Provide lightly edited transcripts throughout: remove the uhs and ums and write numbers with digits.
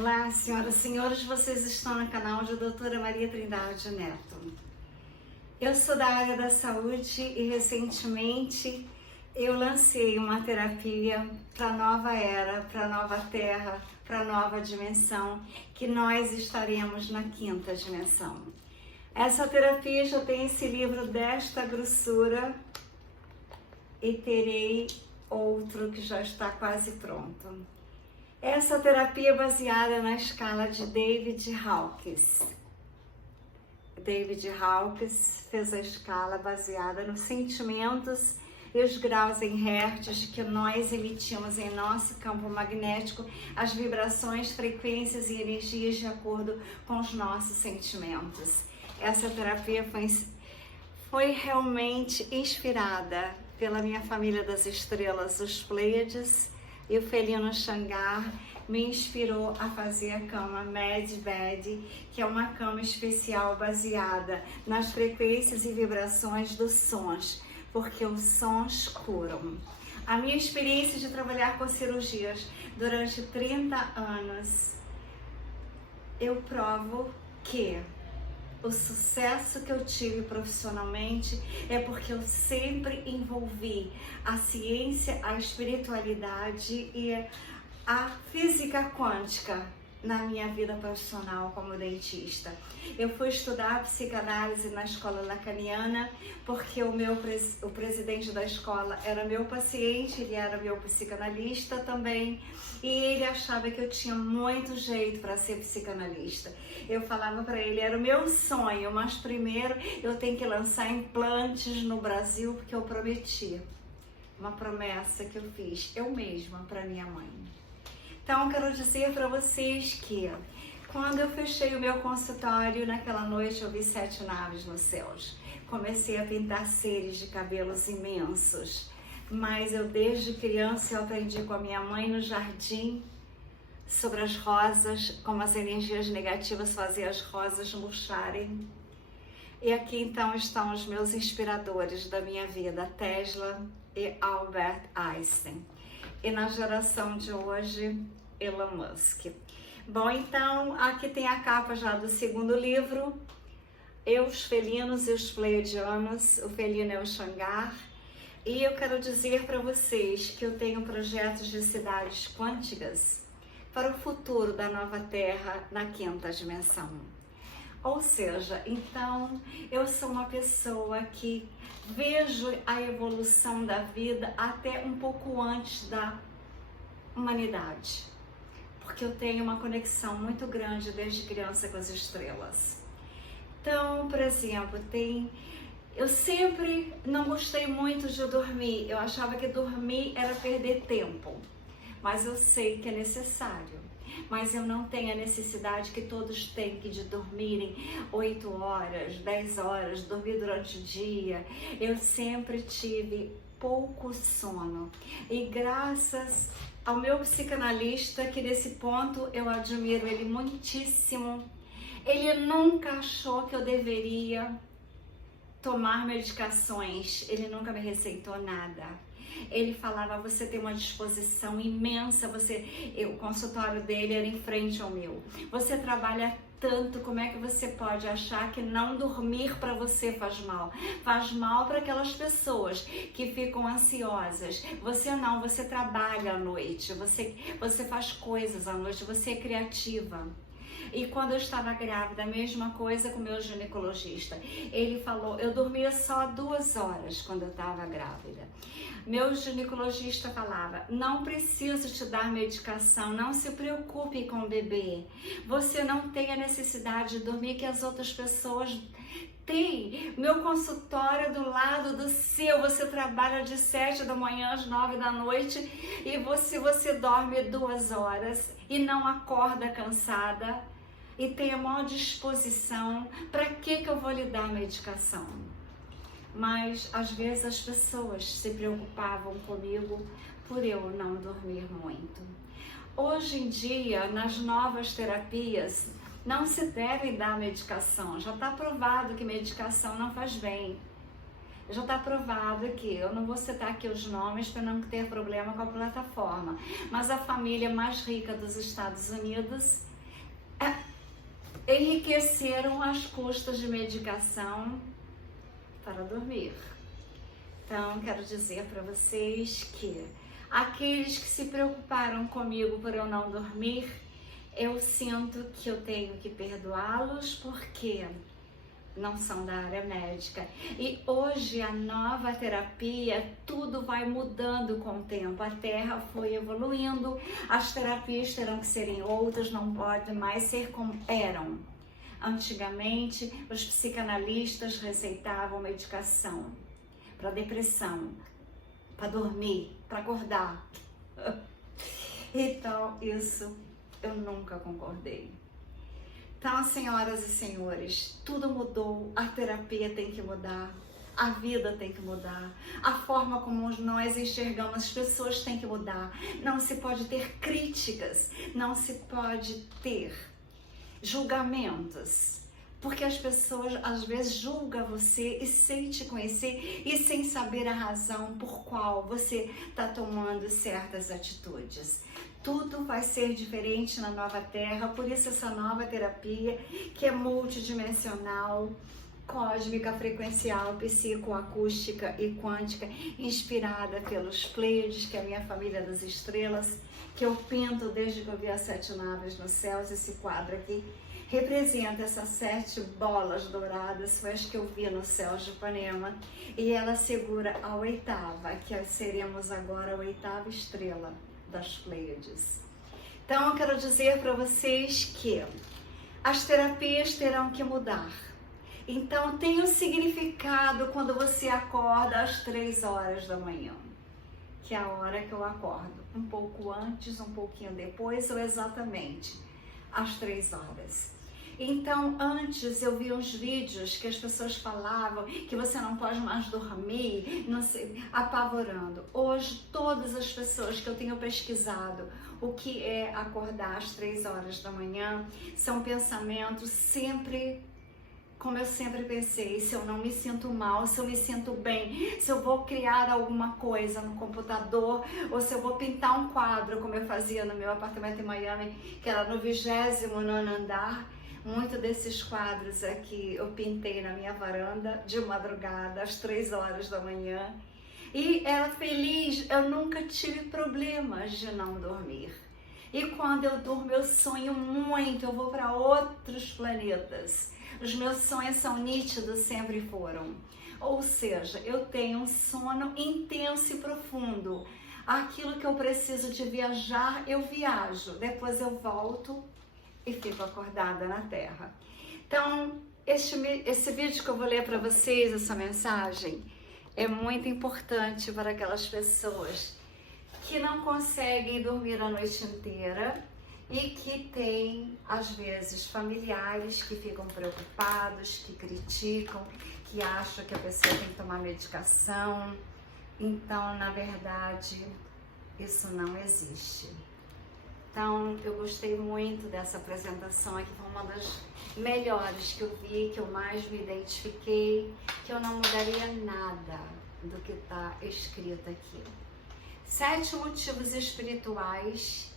Olá, senhoras e senhores, vocês estão no canal de Doutora Maria Trindade Neto. Eu sou da área da saúde e recentemente eu lancei uma terapia para a nova era, para a nova terra, para a nova dimensão, que nós estaremos na quinta dimensão. Essa terapia já tem esse livro desta grossura e terei outro que já está quase pronto. Essa terapia é baseada na escala de David Hawkins. David Hawkins fez a escala baseada nos sentimentos e os graus em hertz que nós emitimos em nosso campo magnético, as vibrações, frequências e energias de acordo com os nossos sentimentos. Essa terapia foi realmente inspirada pela minha família das estrelas, os Pleiades, e o felino Xangar me inspirou a fazer a cama Mad Bed, que é uma cama especial baseada nas frequências e vibrações dos sons, porque os sons curam. A minha experiência de trabalhar com cirurgias durante 30 anos, eu provo que o sucesso que eu tive profissionalmente é porque eu sempre envolvi a ciência, a espiritualidade e a física quântica na minha vida profissional como dentista. Eu fui estudar psicanálise na escola lacaniana porque o presidente da escola era meu paciente, ele era meu psicanalista também, e ele achava que eu tinha muito jeito para ser psicanalista. Eu falava para ele, era o meu sonho, mas primeiro eu tenho que lançar implantes no Brasil, porque eu prometi, uma promessa que eu fiz, eu mesma, para minha mãe. Então, quero dizer para vocês que quando eu fechei o meu consultório, naquela noite eu vi 7 naves nos céus. Comecei a pintar seres de cabelos imensos, mas eu desde criança eu aprendi com a minha mãe no jardim sobre as rosas, como as energias negativas faziam as rosas murcharem. E aqui então estão os meus inspiradores da minha vida, Tesla e Albert Einstein. E na geração de hoje, Elon Musk. Bom, então, aqui tem a capa já do segundo livro, Eu, os Felinos e os Pleiadianos, o felino é o Xangar, e eu quero dizer para vocês que eu tenho projetos de cidades quânticas para o futuro da nova Terra na quinta dimensão. Ou seja, então, eu sou uma pessoa que vejo a evolução da vida até um pouco antes da humanidade, porque eu tenho uma conexão muito grande desde criança com as estrelas. Então, por exemplo, eu sempre não gostei muito de dormir, eu achava que dormir era perder tempo, mas eu sei que é necessário. Mas eu não tenho a necessidade que todos têm de dormirem 8 horas, 10 horas, dormir durante o dia. Eu sempre tive pouco sono. E graças ao meu psicanalista, que nesse ponto eu admiro ele muitíssimo, ele nunca achou que eu deveria tomar medicações, ele nunca me receitou nada. Ele falava, você tem uma disposição imensa, o consultório dele era em frente ao meu. Você trabalha tanto, como é que você pode achar que não dormir para você faz mal? Faz mal para aquelas pessoas que ficam ansiosas. Você não, você trabalha à noite, você faz coisas à noite, você é criativa. E quando eu estava grávida, a mesma coisa com o meu ginecologista. Ele falou, eu dormia só 2 horas quando eu estava grávida. Meu ginecologista falava, não preciso te dar medicação, não se preocupe com o bebê. Você não tem a necessidade de dormir que as outras pessoas têm. Meu consultório é do lado do seu, você trabalha de 7 da manhã às 9 da noite e você dorme 2 horas e não acorda cansada e tem a maior disposição, para que eu vou lhe dar medicação? Mas às vezes as pessoas se preocupavam comigo por eu não dormir muito. Hoje em dia, nas novas terapias, não se deve dar medicação. Já está provado que medicação não faz bem. Já está provado que, eu não vou citar aqui os nomes para não ter problema com a plataforma, mas a família mais rica dos Estados Unidos enriqueceram às custas de medicação para dormir. Então, quero dizer para vocês que aqueles que se preocuparam comigo por eu não dormir, eu sinto que eu tenho que perdoá-los porque não são da área médica. E hoje a nova terapia, tudo vai mudando com o tempo. A Terra foi evoluindo, as terapias terão que serem outras, não pode mais ser como eram. Antigamente, os psicanalistas receitavam medicação para depressão, para dormir, para acordar. Então, isso eu nunca concordei. Então, senhoras e senhores, tudo mudou, a terapia tem que mudar, a vida tem que mudar, a forma como nós enxergamos as pessoas tem que mudar. Não se pode ter críticas, não se pode ter julgamentos, porque as pessoas às vezes julgam você e sem te conhecer e sem saber a razão por qual você está tomando certas atitudes. Tudo vai ser diferente na nova Terra, por isso essa nova terapia que é multidimensional, cósmica, frequencial, psicoacústica e quântica, inspirada pelos Pleiades, que é a minha família das estrelas, que eu pinto desde que eu vi as 7 naves nos céus. Esse quadro aqui representa essas 7 bolas douradas, foi as que eu vi no céu de Ipanema, e ela segura a 8ª, que seremos agora a 8ª estrela das Pleiades. Então eu quero dizer para vocês que as terapias terão que mudar. Então tem um significado quando você acorda às 3 horas da manhã, que é a hora que eu acordo, um pouco antes, um pouquinho depois, ou exatamente às 3 horas. Então, antes eu vi uns vídeos que as pessoas falavam que você não pode mais dormir, não sei, apavorando. Hoje, todas as pessoas que eu tenho pesquisado o que é acordar às 3 horas da manhã, são pensamentos sempre, como eu sempre pensei, se eu não me sinto mal, se eu me sinto bem, se eu vou criar alguma coisa no computador, ou se eu vou pintar um quadro, como eu fazia no meu apartamento em Miami, que era no 29º andar. Muitos desses quadros aqui eu pintei na minha varanda de madrugada, às 3 horas da manhã. E era feliz, eu nunca tive problemas de não dormir. E quando eu durmo, eu sonho muito, eu vou para outros planetas. Os meus sonhos são nítidos, sempre foram. Ou seja, eu tenho um sono intenso e profundo. Aquilo que eu preciso de viajar, eu viajo. Depois eu volto e fico acordada na Terra. Então, esse vídeo que eu vou ler para vocês, essa mensagem, é muito importante para aquelas pessoas que não conseguem dormir a noite inteira e que têm, às vezes, familiares que ficam preocupados, que criticam, que acham que a pessoa tem que tomar medicação. Então, na verdade, isso não existe. Então, eu gostei muito dessa apresentação aqui, foi uma das melhores que eu vi, que eu mais me identifiquei, que eu não mudaria nada do que está escrito aqui. 7 motivos espirituais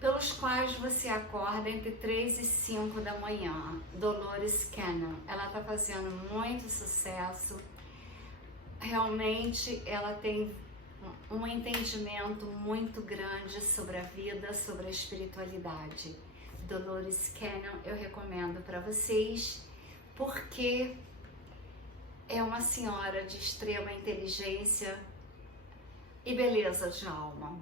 pelos quais você acorda entre 3 e 5 da manhã. Dolores Cannon, ela está fazendo muito sucesso, realmente ela tem um entendimento muito grande sobre a vida, sobre a espiritualidade. Dolores Cannon eu recomendo para vocês, porque é uma senhora de extrema inteligência e beleza de alma.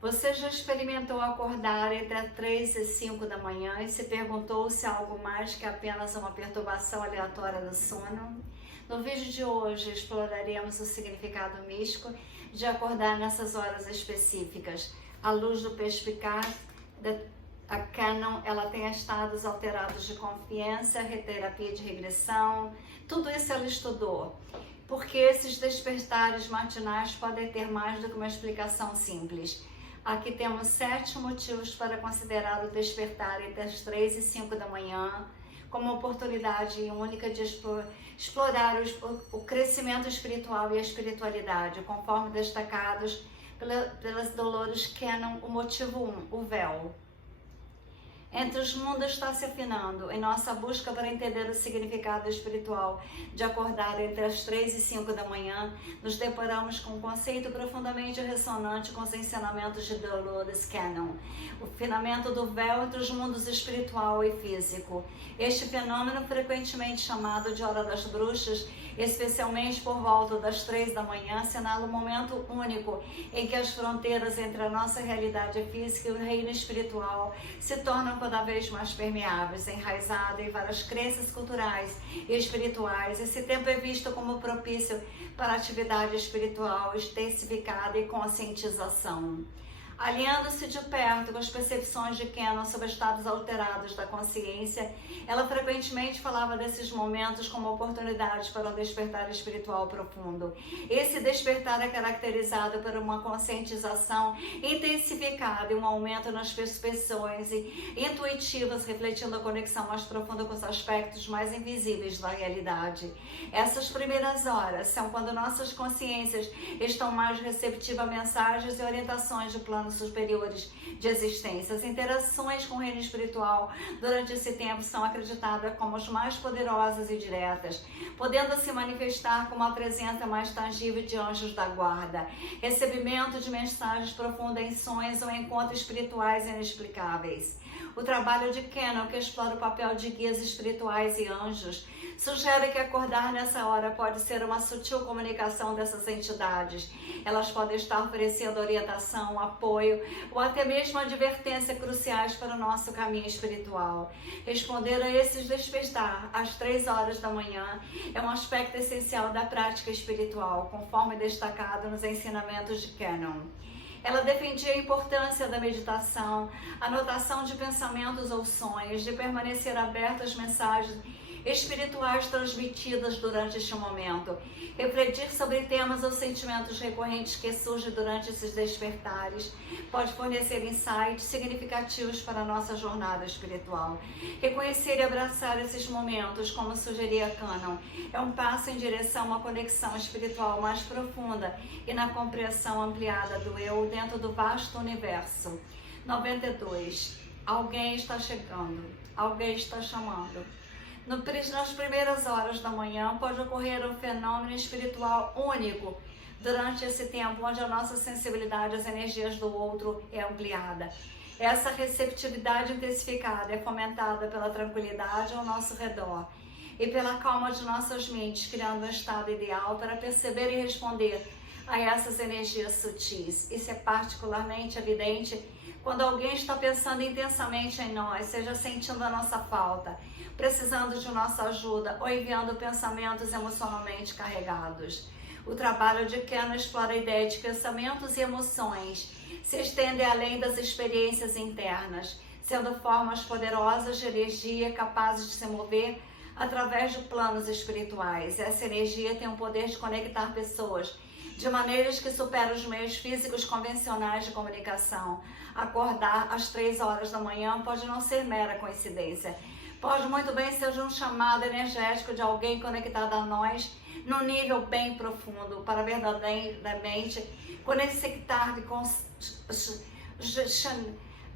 Você já experimentou acordar entre 3 e 5 da manhã e se perguntou se há algo mais que apenas uma perturbação aleatória do sono? No vídeo de hoje exploraremos o significado místico de acordar nessas horas específicas. À luz do perspicaz, a Cannon, ela tem estados alterados de confiança, terapia de regressão, tudo isso ela estudou. Porque esses despertares matinais podem ter mais do que uma explicação simples. Aqui temos 7 motivos para considerar o despertar entre as 3 e 5 da manhã como uma oportunidade única de explorar o crescimento espiritual e a espiritualidade, conforme destacados pelas Dolores Cannon. O motivo 1, o véu. entre os mundos está se afinando. Em nossa busca para entender o significado espiritual de acordar entre as 3 e 5 da manhã, nos deparamos com um conceito profundamente ressonante com os ensinamentos de Dolores Cannon, o finamento do véu entre os mundos espiritual e físico. Este fenômeno, frequentemente chamado de Hora das Bruxas, especialmente por volta das 3 da manhã, assinala um momento único em que as fronteiras entre a nossa realidade física e o reino espiritual se tornam cada vez mais permeáveis, enraizado em várias crenças culturais e espirituais. Esse tempo é visto como propício para atividade espiritual intensificada e conscientização. Alinhando-se de perto com as percepções de Cannon sobre estados alterados da consciência, ela frequentemente falava desses momentos como oportunidades para um despertar espiritual profundo. Esse despertar é caracterizado por uma conscientização intensificada e um aumento nas percepções intuitivas, refletindo a conexão mais profunda com os aspectos mais invisíveis da realidade. Essas primeiras horas são quando nossas consciências estão mais receptivas a mensagens e orientações de planos superiores de existência. As interações com o reino espiritual durante esse tempo são acreditadas como as mais poderosas e diretas, podendo se manifestar como a presença mais tangível de anjos da guarda, recebimento de mensagens profundas em sonhos ou encontros espirituais inexplicáveis. O trabalho de Cannon, que explora o papel de guias espirituais e anjos, sugere que acordar nessa hora pode ser uma sutil comunicação dessas entidades. Elas podem estar oferecendo orientação, apoio ou até mesmo advertência cruciais para o nosso caminho espiritual. Responder a esses despertar às 3 horas da manhã é um aspecto essencial da prática espiritual, conforme destacado nos ensinamentos de Cannon. Ela defendia a importância da meditação, anotação de pensamentos ou sonhos, de permanecer aberta às mensagens espirituais transmitidas durante este momento, refletir sobre temas ou sentimentos recorrentes que surgem durante esses despertares, pode fornecer insights significativos para a nossa jornada espiritual. Reconhecer e abraçar esses momentos, como sugeria Cannon, é um passo em direção a uma conexão espiritual mais profunda e na compreensão ampliada do eu dentro do vasto universo. 92. Alguém está chegando, alguém está chamando. Nas primeiras horas da manhã pode ocorrer um fenômeno espiritual único durante esse tempo, onde a nossa sensibilidade às energias do outro é ampliada. Essa receptividade intensificada é fomentada pela tranquilidade ao nosso redor e pela calma de nossas mentes, criando um estado ideal para perceber e responder a essas energias sutis. Isso é particularmente evidente quando alguém está pensando intensamente em nós, seja sentindo a nossa falta, precisando de nossa ajuda ou enviando pensamentos emocionalmente carregados. O trabalho de Cannon explora a ideia de pensamentos e emoções se estendem além das experiências internas, sendo formas poderosas de energia capazes de se mover através de planos espirituais. Essa energia tem o poder de conectar pessoas de maneiras que superam os meios físicos convencionais de comunicação. Acordar às 3 horas da manhã pode não ser mera coincidência. Pode muito bem ser um chamado energético de alguém conectado a nós num nível bem profundo, para verdadeiramente conectar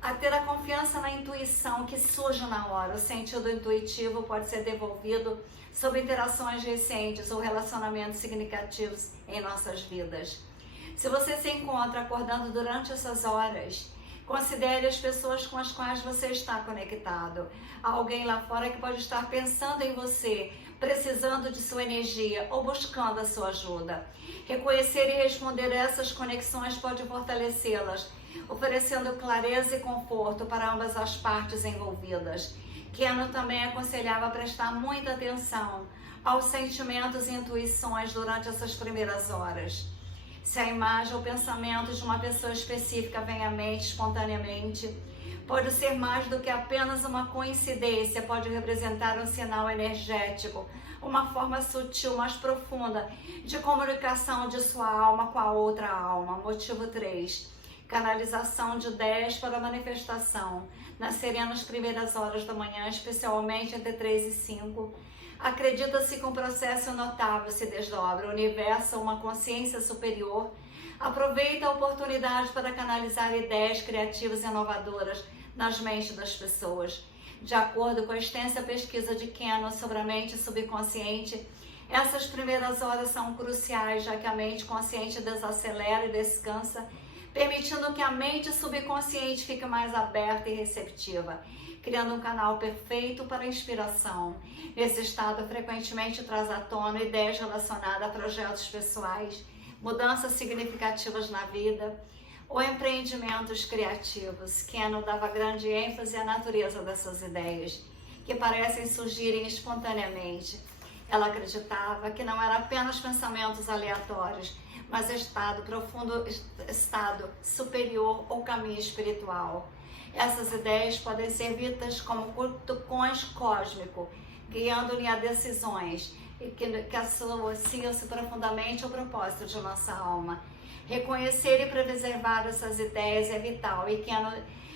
a ter a confiança na intuição que surge na hora. O sentido intuitivo pode ser devolvido sob interações recentes ou relacionamentos significativos em nossas vidas. Se você se encontra acordando durante essas horas, considere as pessoas com as quais você está conectado. Há alguém lá fora que pode estar pensando em você, precisando de sua energia ou buscando a sua ajuda. Reconhecer e responder a essas conexões pode fortalecê-las, oferecendo clareza e conforto para ambas as partes envolvidas. Cannon também aconselhava prestar muita atenção aos sentimentos e intuições durante essas primeiras horas. Se a imagem ou pensamento de uma pessoa específica vem à mente espontaneamente, pode ser mais do que apenas uma coincidência, pode representar um sinal energético, uma forma sutil, mais profunda de comunicação de sua alma com a outra alma. Motivo 3. Canalização de ideias para manifestação. Nasceria nas primeiras horas da manhã, especialmente entre 3 e 5. Acredita-se que um processo notável se desdobra. O universo, uma consciência superior, aproveita a oportunidade para canalizar ideias criativas e inovadoras nas mentes das pessoas. De acordo com a extensa pesquisa de Cannon sobre a mente subconsciente, essas primeiras horas são cruciais, já que a mente consciente desacelera e descansa, permitindo que a mente subconsciente fique mais aberta e receptiva, criando um canal perfeito para a inspiração. Nesse estado, frequentemente traz à tona ideias relacionadas a projetos pessoais, mudanças significativas na vida ou empreendimentos criativos. Cannon dava grande ênfase à natureza dessas ideias, que parecem surgirem espontaneamente. Ela acreditava que não eram apenas pensamentos aleatórios, mas profundo estado superior ou caminho espiritual. Essas ideias podem ser vistas como cultucões cósmicos, guiando-lhe a decisões que associam-se profundamente ao propósito de nossa alma. Reconhecer e preservar essas ideias é vital, e Cannon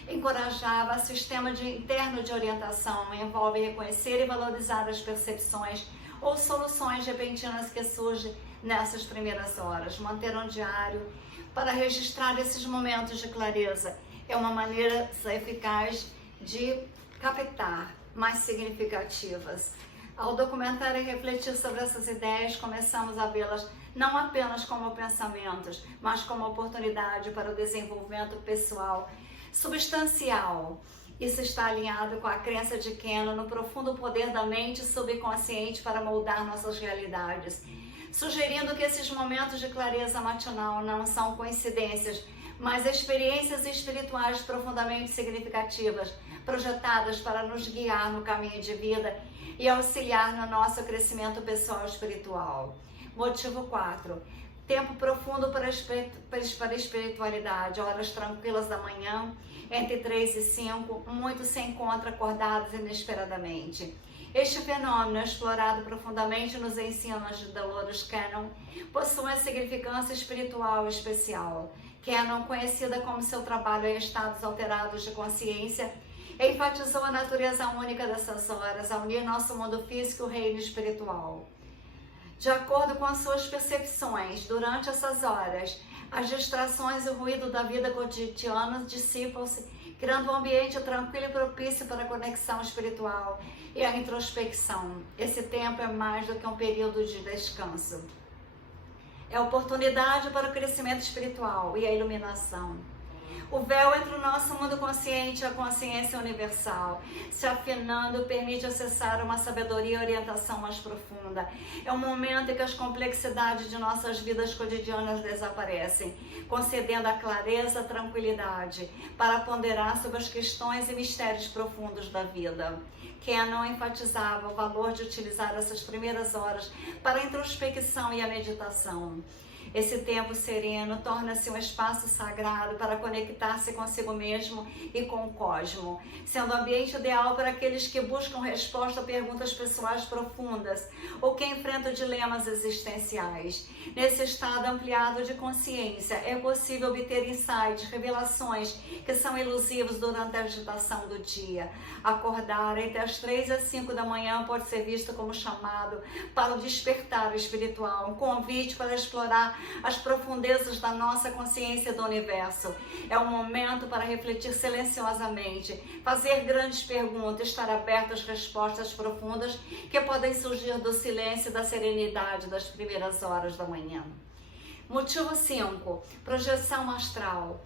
encorajava o sistema interno de orientação. Envolve reconhecer e valorizar as percepções ou soluções repentinas que surgem nessas primeiras horas. Manter um diário para registrar esses momentos de clareza é uma maneira eficaz de captar mais significativas. Ao documentar e refletir sobre essas ideias, começamos a vê-las não apenas como pensamentos, mas como oportunidade para o desenvolvimento pessoal substancial. Isso está alinhado com a crença de Cannon no profundo poder da mente subconsciente para moldar nossas realidades, sugerindo que esses momentos de clareza matinal não são coincidências, mas experiências espirituais profundamente significativas, projetadas para nos guiar no caminho de vida e auxiliar no nosso crescimento pessoal espiritual. Motivo 4. Tempo profundo para a espiritualidade. Horas tranquilas da manhã, entre 3 e 5, muitos se encontram acordados inesperadamente. Este fenômeno, explorado profundamente nos ensinos de Dolores Cannon, possui uma significância espiritual especial. Cannon, conhecida como seu trabalho em estados alterados de consciência, enfatizou a natureza única dessas horas, a unir nosso mundo físico e o reino espiritual. De acordo com as suas percepções, durante essas horas, as distrações e o ruído da vida cotidiana dissipam-se, criando um ambiente tranquilo e propício para a conexão espiritual e a introspecção. Esse tempo é mais do que um período de descanso. É oportunidade para o crescimento espiritual e a iluminação. O véu entre o nosso mundo consciente e a consciência universal, se afinando, permite acessar uma sabedoria e orientação mais profunda. É um momento em que as complexidades de nossas vidas cotidianas desaparecem, concedendo a clareza, a tranquilidade, para ponderar sobre as questões e mistérios profundos da vida. Cannon enfatizava o valor de utilizar essas primeiras horas para a introspecção e a meditação. Esse tempo sereno torna-se um espaço sagrado para conectar-se consigo mesmo e com o cosmos, sendo o ambiente ideal para aqueles que buscam resposta a perguntas pessoais profundas ou que enfrentam dilemas existenciais. Nesse estado ampliado de consciência, é possível obter insights, revelações que são ilusivos durante a agitação do dia. Acordar entre as 3 e as 5 da manhã pode ser visto como chamado para o despertar espiritual, um convite para explorar as profundezas da nossa consciência do universo. É um momento para refletir silenciosamente, fazer grandes perguntas, estar aberto às respostas profundas que podem surgir do silêncio e da serenidade das primeiras horas da manhã. Motivo 5. Projeção astral.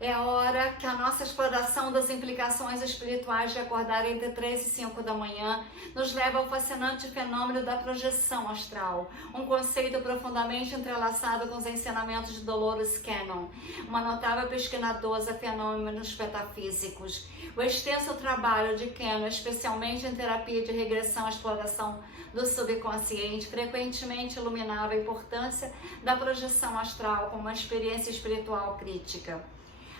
É a hora que a nossa exploração das implicações espirituais de acordar entre 3 e 5 da manhã nos leva ao fascinante fenômeno da projeção astral, um conceito profundamente entrelaçado com os ensinamentos de Dolores Cannon, uma notável pesquisadora de fenômenos metafísicos. O extenso trabalho de Cannon, especialmente em terapia de regressão à exploração do subconsciente, frequentemente iluminava a importância da projeção astral como uma experiência espiritual crítica.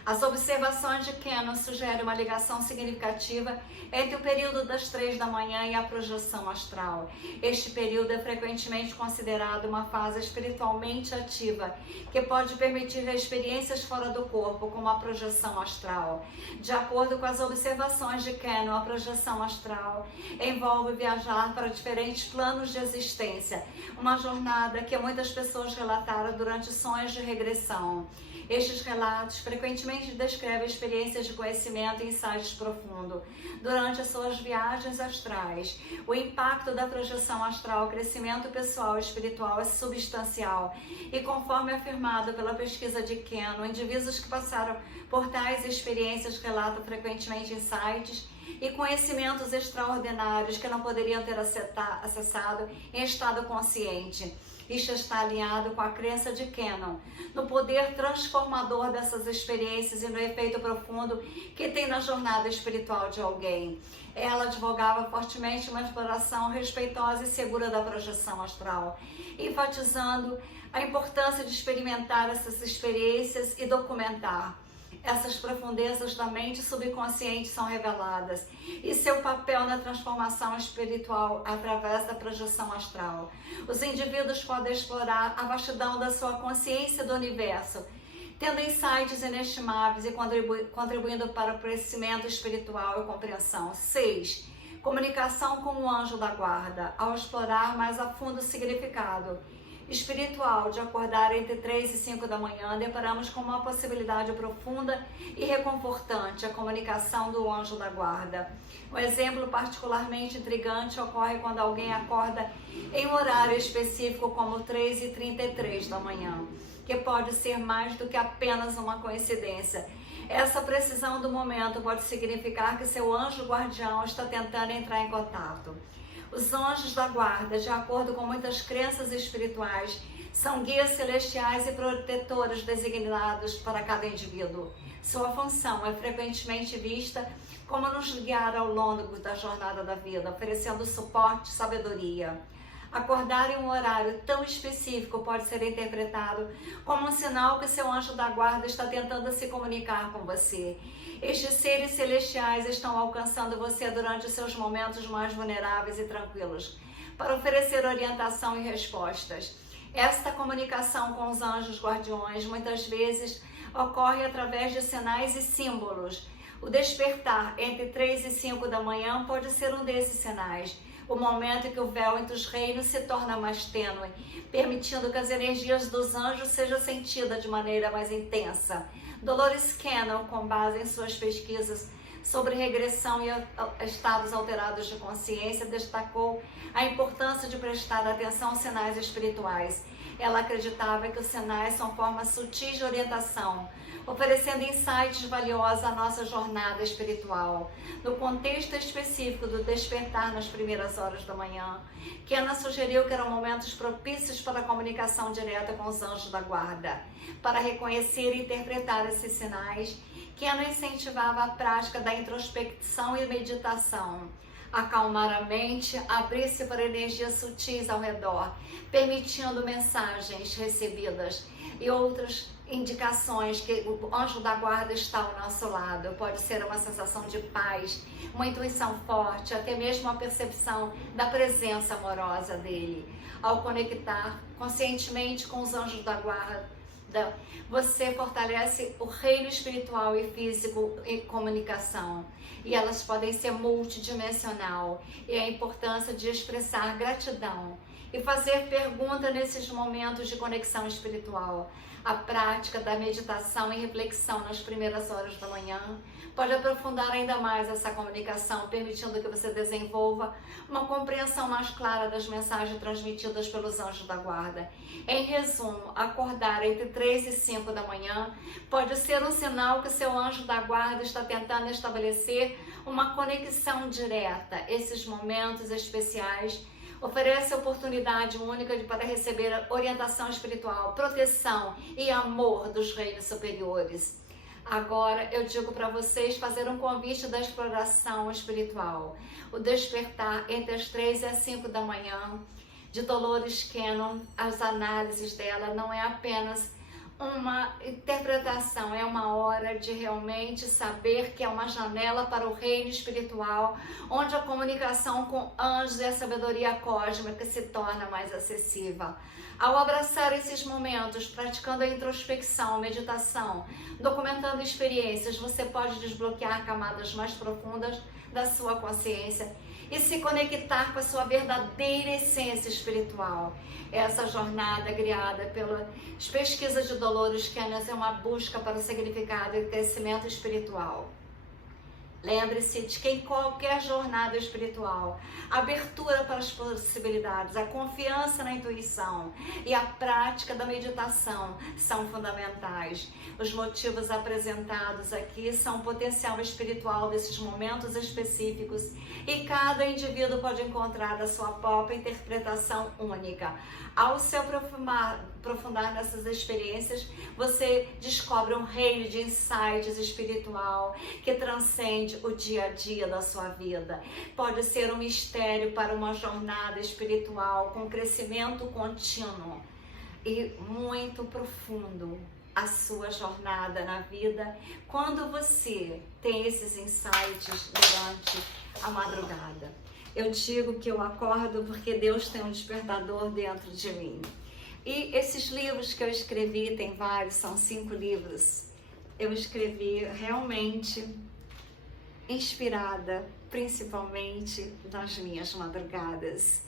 As observações de Cannon sugerem uma ligação significativa entre o período das 3 da manhã e a projeção astral. Este período é frequentemente considerado uma fase espiritualmente ativa, que pode permitir experiências fora do corpo, como a projeção astral. De acordo com as observações de Cannon, a projeção astral envolve viajar para diferentes planos de existência, uma jornada que muitas pessoas relataram durante sonhos de regressão. Estes relatos frequentemente frequentemente descreve experiências de conhecimento e insights profundo durante as suas viagens astrais. O impacto da projeção astral ao crescimento pessoal e espiritual é substancial e, conforme afirmado pela pesquisa de Cannon, indivíduos que passaram por tais experiências relatam frequentemente insights e conhecimentos extraordinários que não poderiam ter acessado em estado consciente. Isto está alinhado com a crença de Cannon no poder transformador dessas experiências e no efeito profundo que tem na jornada espiritual de alguém. Ela advogava fortemente uma exploração respeitosa e segura da projeção astral, enfatizando a importância de experimentar essas experiências e documentar. Essas profundezas da mente subconsciente são reveladas e seu papel na transformação espiritual através da projeção astral. Os indivíduos podem explorar a vastidão da sua consciência do universo, tendo insights inestimáveis e contribuindo para o crescimento espiritual e compreensão. 6. Comunicação com o anjo da guarda. Ao explorar mais a fundo o significado espiritual de acordar entre 3 e 5 da manhã, deparamos com uma possibilidade profunda e reconfortante, a comunicação do anjo da guarda. Um exemplo particularmente intrigante ocorre quando alguém acorda em um horário específico, como 3h33 da manhã, que pode ser mais do que apenas uma coincidência. Essa precisão do momento pode significar que seu anjo guardião está tentando entrar em contato. Os anjos da guarda, de acordo com muitas crenças espirituais, são guias celestiais e protetores designados para cada indivíduo. Sua função é frequentemente vista como nos guiar ao longo da jornada da vida, oferecendo suporte e sabedoria. Acordar em um horário tão específico pode ser interpretado como um sinal que seu anjo da guarda está tentando se comunicar com você. Estes seres celestiais estão alcançando você durante os seus momentos mais vulneráveis e tranquilos, para oferecer orientação e respostas. Esta comunicação com os anjos guardiões muitas vezes ocorre através de sinais e símbolos. O despertar entre 3 e 5 da manhã pode ser um desses sinais, o momento em que o véu entre os reinos se torna mais tênue, permitindo que as energias dos anjos sejam sentidas de maneira mais intensa. Dolores Cannon, com base em suas pesquisas sobre regressão e estados alterados de consciência, destacou a importância de prestar atenção aos sinais espirituais. Ela acreditava que os sinais são formas sutis de orientação, oferecendo insights valiosos à nossa jornada espiritual. No contexto específico do despertar nas primeiras horas da manhã, Cannon sugeriu que eram momentos propícios para a comunicação direta com os anjos da guarda. Para reconhecer e interpretar esses sinais, Cannon incentivava a prática da introspecção e meditação. Acalmar a mente, abrir-se para energias sutis ao redor, permitindo mensagens recebidas e outras indicações que o anjo da guarda está ao nosso lado. Pode ser uma sensação de paz, uma intuição forte, até mesmo a percepção da presença amorosa dele. Ao conectar conscientemente com os anjos da guarda, você fortalece o reino espiritual e físico em comunicação, e elas podem ser multidimensional, e a importância de expressar gratidão e fazer pergunta nesses momentos de conexão espiritual. A prática da meditação e reflexão nas primeiras horas da manhã pode aprofundar ainda mais essa comunicação, permitindo que você desenvolva uma compreensão mais clara das mensagens transmitidas pelos anjos da guarda. Em resumo, acordar entre 3 e 5 da manhã pode ser um sinal que seu anjo da guarda está tentando estabelecer uma conexão direta. Esses momentos especiais oferece oportunidade única para receber orientação espiritual, proteção e amor dos reinos superiores. Agora eu digo para vocês fazer um convite da exploração espiritual. O despertar entre as 3 e as 5 da manhã de Dolores Cannon, as análises dela não é apenas uma interpretação, é uma hora de realmente saber que é uma janela para o reino espiritual, onde a comunicação com anjos e a sabedoria cósmica se torna mais acessível. Ao abraçar esses momentos, praticando a introspecção, meditação, documentando experiências, você pode desbloquear camadas mais profundas da sua consciência e se conectar com a sua verdadeira essência espiritual. Essa jornada guiada pelas pesquisas de Dolores Cannon é uma busca para o significado e crescimento espiritual. Lembre-se de que em qualquer jornada espiritual, a abertura para as possibilidades, a confiança na intuição e a prática da meditação são fundamentais. Os motivos apresentados aqui são o potencial espiritual desses momentos específicos e cada indivíduo pode encontrar a sua própria interpretação única. Ao se aprofundar nessas experiências, você descobre um reino de insights espiritual que transcende o dia a dia da sua vida. Pode ser um mistério para uma jornada espiritual com crescimento contínuo e muito profundo. A sua jornada na vida, quando você tem esses insights durante a madrugada. Eu digo que eu acordo porque Deus tem um despertador dentro de mim. E esses livros que eu escrevi, tem vários, são 5 livros. Eu escrevi realmente inspirada, principalmente nas minhas madrugadas,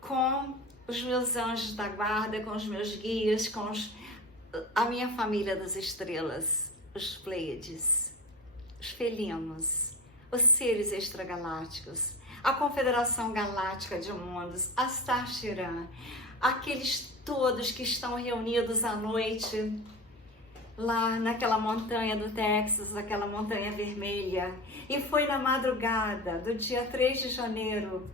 com os meus anjos da guarda, com os meus guias, com a minha família das estrelas, os Pleiades, os felinos, os seres extragalácticos, a Confederação Galáctica de Mundos, a Star Chiran, aqueles todos que estão reunidos à noite lá naquela montanha do Texas, aquela montanha vermelha. E foi na madrugada do dia 3 de janeiro,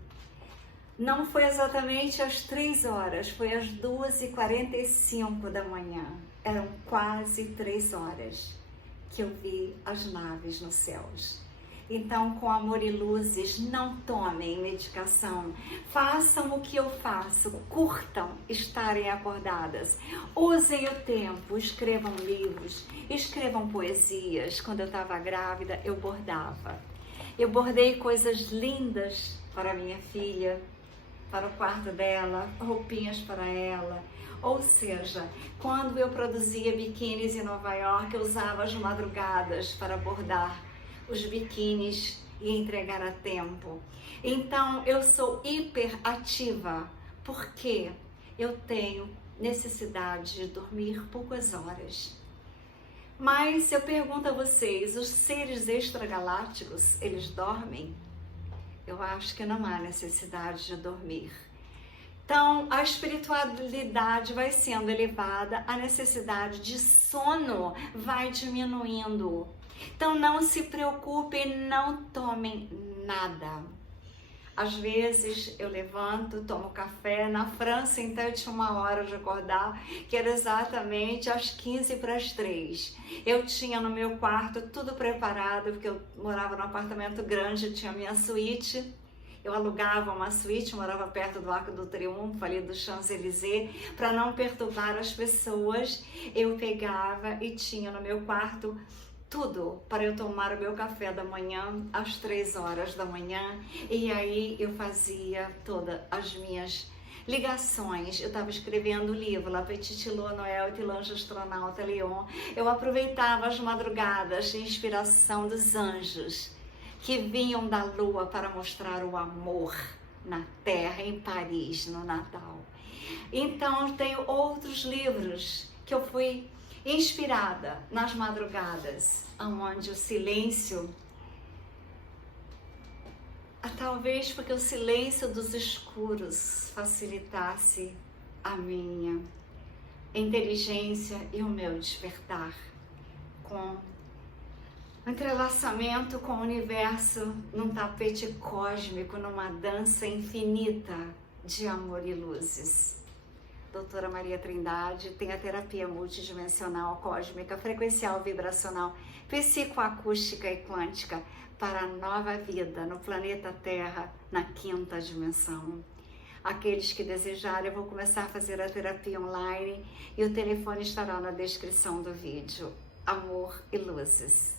não foi exatamente às 3 horas, foi às 2h45 da manhã. Eram quase 3 horas que eu vi as naves nos céus. Então, com amor e luzes, não tomem medicação. Façam o que eu faço, curtam estarem acordadas. Usem o tempo, escrevam livros, escrevam poesias. Quando eu estava grávida, eu bordava. Eu bordei coisas lindas para minha filha, para o quarto dela, roupinhas para ela. Ou seja, quando eu produzia biquínis em Nova York, eu usava as madrugadas para bordar os biquínis e entregar a tempo. Então, eu sou hiperativa porque eu tenho necessidade de dormir poucas horas. Mas eu pergunto a vocês, os seres extragalácticos, eles dormem? Eu acho que não há necessidade de dormir. Então, a espiritualidade vai sendo elevada, a necessidade de sono vai diminuindo. Então, não se preocupem, não tomem nada. Às vezes, eu levanto, tomo café. Na França, então, eu tinha uma hora de acordar, que era exatamente às 2:45. Eu tinha no meu quarto tudo preparado, porque eu morava num apartamento grande, tinha minha suíte. Eu alugava uma suíte, morava perto do Arco do Triunfo, ali do Champs-Élysées, para não perturbar as pessoas. Eu pegava e tinha no meu quarto tudo para eu tomar o meu café da manhã às 3 horas da manhã. E aí eu fazia todas as minhas ligações. Eu estava escrevendo o livro La Petite Lune Noël et l'Ange Astronauta Léon. Eu aproveitava as madrugadas de inspiração dos anjos que vinham da lua para mostrar o amor na Terra, em Paris, no Natal. Então, tenho outros livros que eu fui inspirada nas madrugadas, onde o silêncio, talvez porque o silêncio dos escuros facilitasse a minha inteligência e o meu despertar, com um entrelaçamento com o universo num tapete cósmico, numa dança infinita de amor e luzes. Doutora Maria Trindade tem a terapia multidimensional, cósmica, frequencial, vibracional, psicoacústica e quântica para a nova vida no planeta Terra, na 5ª dimensão. Aqueles que desejarem, eu vou começar a fazer a terapia online e o telefone estará na descrição do vídeo. Amor e luzes.